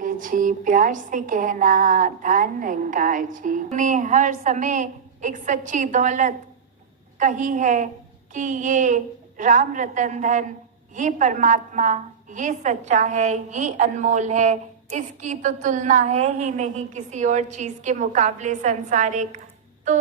जी प्यार से कहना धान रंगार जी ने हर समय एक सच्ची दौलत कही है कि ये राम रतन धन, ये परमात्मा, ये सच्चा है, ये अनमोल है। इसकी तो तुलना है ही नहीं किसी और चीज के मुकाबले सांसारिक। तो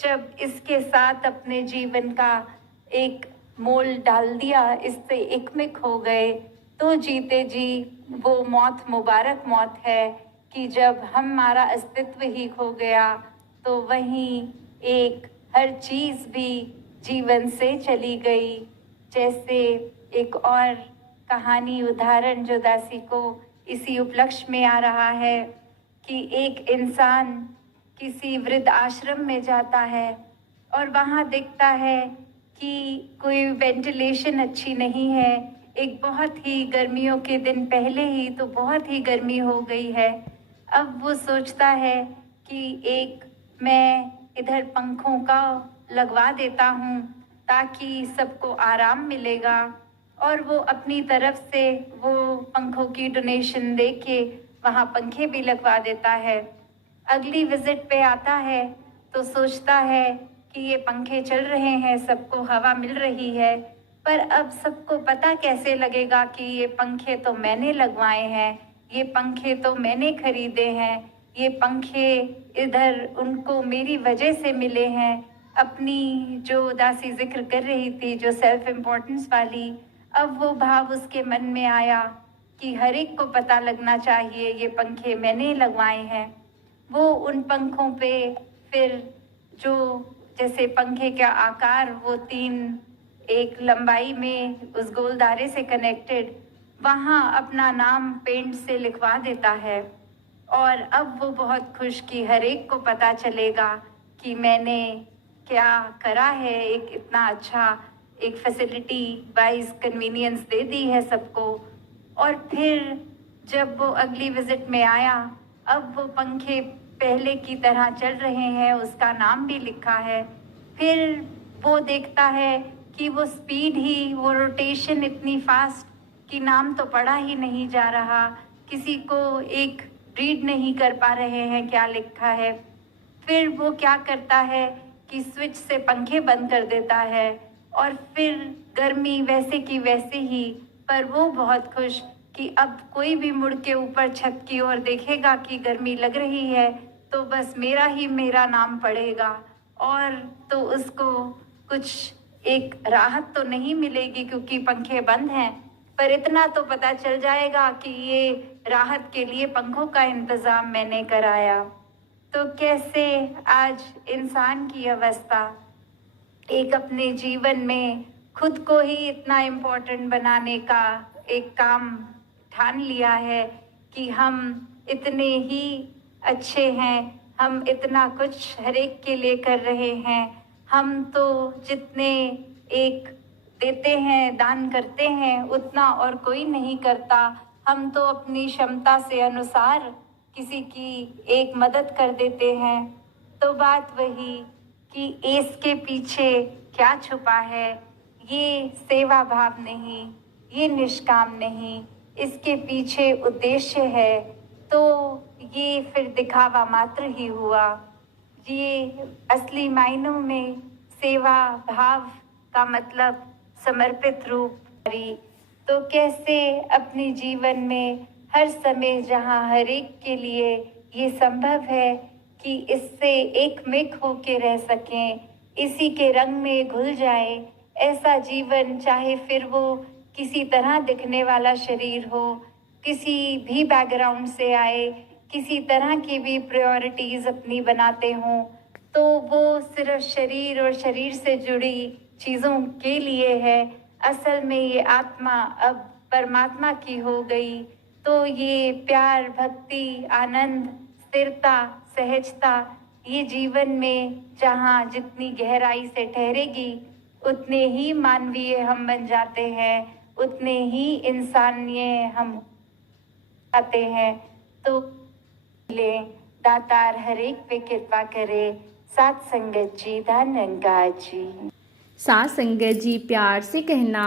जब इसके साथ अपने जीवन का एक मोल डाल दिया, इससे एकमिक हो गए, तो जीते जी वो मौत मुबारक मौत है कि जब हमारा अस्तित्व ही खो गया तो वहीं एक हर चीज भी जीवन से चली गई। जैसे एक और कहानी उदाहरण जो दासी को इसी उपलक्ष्य में आ रहा है कि एक इंसान किसी वृद्ध आश्रम में जाता है और वहाँ देखता है कि कोई वेंटिलेशन अच्छी नहीं है। एक बहुत ही गर्मियों के दिन पहले ही तो बहुत ही गर्मी हो गई है। अब वो सोचता है कि एक मैं इधर पंखों का लगवा देता हूँ ताकि सबको आराम मिलेगा, और वो अपनी तरफ से वो पंखों की डोनेशन दे के वहाँ पंखे भी लगवा देता है। अगली विजिट पे आता है तो सोचता है कि ये पंखे चल रहे हैं, सबको हवा मिल रही है, पर अब सबको पता कैसे लगेगा कि ये पंखे तो मैंने लगवाए हैं, ये पंखे तो मैंने खरीदे हैं, ये पंखे इधर उनको मेरी वजह से मिले हैं। अपनी जो दासी जिक्र कर रही थी, जो सेल्फ इम्पोर्टेंस वाली, अब वो भाव उसके मन में आया कि हर एक को पता लगना चाहिए ये पंखे मैंने लगवाए हैं। वो उन पंखों पे फिर जो जैसे पंखे का आकार वो 3 एक लंबाई में उस गोलदारे से कनेक्टेड, वहाँ अपना नाम पेंट से लिखवा देता है। और अब वो बहुत खुश कि हर एक को पता चलेगा कि मैंने क्या करा है, एक इतना अच्छा एक फैसिलिटी वाइज कन्वीनियंस दे दी है सबको। और फिर जब वो अगली विजिट में आया, अब वो पंखे पहले की तरह चल रहे हैं, उसका नाम भी लिखा है। फिर वो देखता है कि वो स्पीड ही, वो रोटेशन इतनी फास्ट कि नाम तो पढ़ा ही नहीं जा रहा, किसी को एक रीड नहीं कर पा रहे हैं क्या लिखा है। फिर वो क्या करता है कि स्विच से पंखे बंद कर देता है और फिर गर्मी वैसे की वैसे ही, पर वो बहुत खुश कि अब कोई भी मुड़ के ऊपर छत की ओर देखेगा कि गर्मी लग रही है तो बस मेरा ही मेरा नाम पड़ेगा, और तो उसको कुछ एक राहत तो नहीं मिलेगी क्योंकि पंखे बंद हैं, पर इतना तो पता चल जाएगा कि ये राहत के लिए पंखों का इंतजाम मैंने कराया। तो कैसे आज इंसान की अवस्था एक अपने जीवन में खुद को ही इतना इम्पोर्टेंट बनाने का एक काम ठान लिया है कि हम इतने ही अच्छे हैं, हम इतना कुछ हर एक के लिए कर रहे हैं, हम तो जितने एक देते हैं, दान करते हैं, उतना और कोई नहीं करता। हम तो अपनी क्षमता से अनुसार किसी की एक मदद कर देते हैं। तो बात वही कि इसके पीछे क्या छुपा है, ये सेवा भाव नहीं, ये निष्काम नहीं, इसके पीछे उद्देश्य है, तो ये फिर दिखावा मात्र ही हुआ। ये असली मायनों में सेवा भाव का मतलब समर्पित रूप। तो कैसे अपने जीवन में हर समय जहाँ हर एक के लिए ये संभव है कि इससे एकमिक होके रह सकें, इसी के रंग में घुल जाए, ऐसा जीवन चाहे फिर वो किसी तरह दिखने वाला शरीर हो, किसी भी बैकग्राउंड से आए, किसी तरह की भी प्रायोरिटीज अपनी बनाते हों, तो वो सिर्फ शरीर और शरीर से जुड़ी चीज़ों के लिए है। असल में ये आत्मा अब परमात्मा की हो गई, तो ये प्यार, भक्ति, आनंद, स्थिरता, सहजता, ये जीवन में जहाँ जितनी गहराई से ठहरेगी उतने ही मानवीय हम बन जाते हैं, उतने ही इंसानिय हम आते हैं। तो ले दातार हर एक पे कृपा करे। सात संगत जी, धन रंगा जी। सास संगत जी प्यार से कहना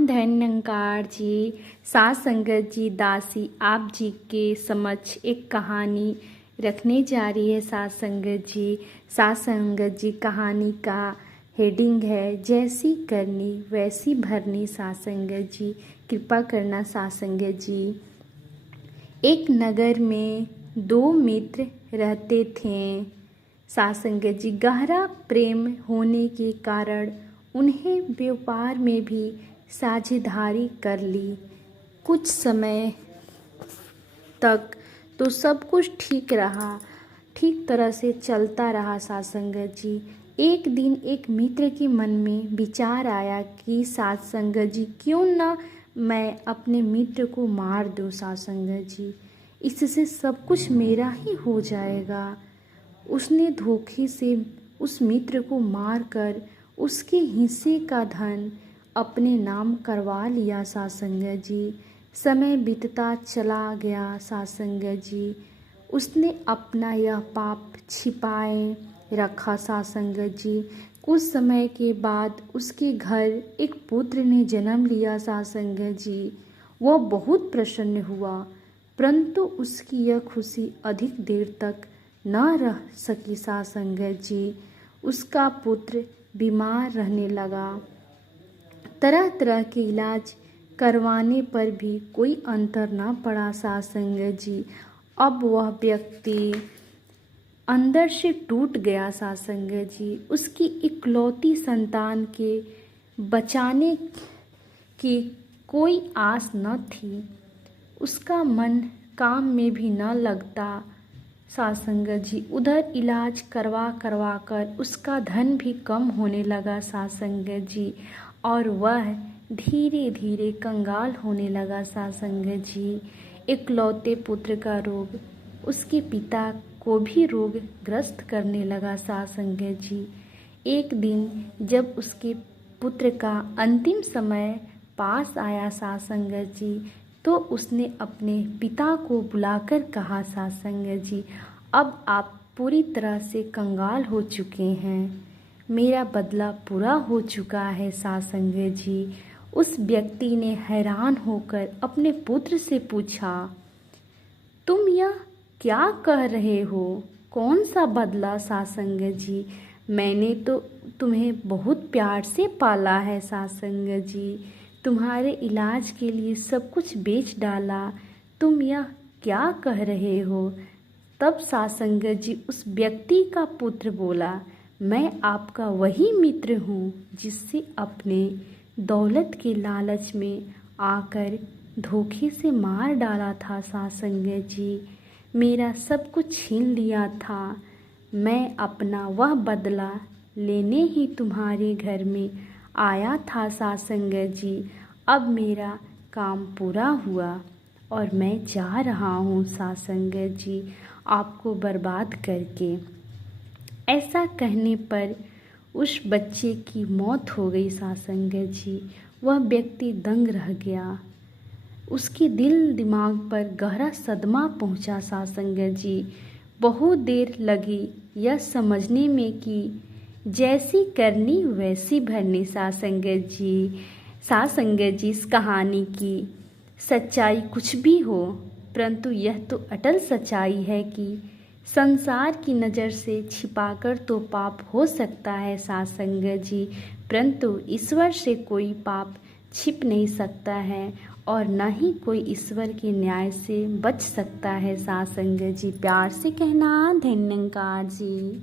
धन्यंकार जी। सास संगत जी दासी आप जी के समक्ष एक कहानी रखने जा रही है सास संगत जी। सास संगत जी कहानी का हेडिंग है जैसी करनी वैसी भरनी। सास संगत जी कृपा करना सास संगत जी। एक नगर में दो मित्र रहते थे। सास संगत जी गहरा प्रेम होने के कारण उन्हें व्यापार में भी साझेदारी कर ली। कुछ समय तक तो सब कुछ ठीक रहा, ठीक तरह से चलता रहा। सास संगत जी एक दिन एक मित्र के मन में विचार आया कि सास संगत जी क्यों ना मैं अपने मित्र को मार दूं। सास संगत जी इससे सब कुछ मेरा ही हो जाएगा। उसने धोखे से उस मित्र को मारकर उसके हिस्से का धन अपने नाम करवा लिया। सास संगत जी समय बीतता चला गया। सास संगत जी उसने अपना यह पाप छिपाए रखा। सास संगत जी कुछ समय के बाद उसके घर एक पुत्र ने जन्म लिया। सास संगत जी वह बहुत प्रसन्न हुआ, परंतु उसकी यह खुशी अधिक देर तक न रह सकी। सास संगत जी उसका पुत्र बीमार रहने लगा। तरह तरह के इलाज करवाने पर भी कोई अंतर न पड़ा। सास संगत जी अब वह व्यक्ति अंदर से टूट गया। सास संगत जी उसकी इकलौती संतान के बचाने की कोई आस न थी। उसका मन काम में भी न लगता। सास संगत जी उधर इलाज करवा कर उसका धन भी कम होने लगा। सास संगत जी और वह धीरे धीरे कंगाल होने लगा। सास संगत जी इकलौते पुत्र का रोग उसके पिता को भी रोग ग्रस्त करने लगा। सास संगत जी एक दिन जब उसके पुत्र का अंतिम समय पास आया सास संगत जी तो उसने अपने पिता को बुलाकर कहा, सास संगत जी अब आप पूरी तरह से कंगाल हो चुके हैं, मेरा बदला पूरा हो चुका है। सास संगत जी उस व्यक्ति ने हैरान होकर अपने पुत्र से पूछा, तुम यह क्या कह रहे हो? कौन सा बदला? सास संगत जी मैंने तो तुम्हें बहुत प्यार से पाला है। सास संगत जी तुम्हारे इलाज के लिए सब कुछ बेच डाला, तुम यह क्या कह रहे हो? तब सास संगत जी उस व्यक्ति का पुत्र बोला, मैं आपका वही मित्र हूँ जिससे अपने दौलत के लालच में आकर धोखे से मार डाला था। सास संगत जी मेरा सब कुछ छीन लिया था, मैं अपना वह बदला लेने ही तुम्हारे घर में आया था। सास संगत जी अब मेरा काम पूरा हुआ और मैं जा रहा हूँ सास संगत जी आपको बर्बाद करके। ऐसा कहने पर उस बच्चे की मौत हो गई। सास संगत जी वह व्यक्ति दंग रह गया, उसके दिल दिमाग पर गहरा सदमा पहुंचा। सास संगत जी बहुत देर लगी यह समझने में कि जैसी करनी वैसी भरनी। सास संगत जी इस कहानी की सच्चाई कुछ भी हो, परंतु यह तो अटल सच्चाई है कि संसार की नज़र से छिपाकर तो पाप हो सकता है सास संगत जी, परंतु ईश्वर से कोई पाप छिप नहीं सकता है और न ही कोई ईश्वर के न्याय से बच सकता है। सास संगत जी प्यार से कहना धन्यंकार जी।